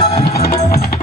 Thank you.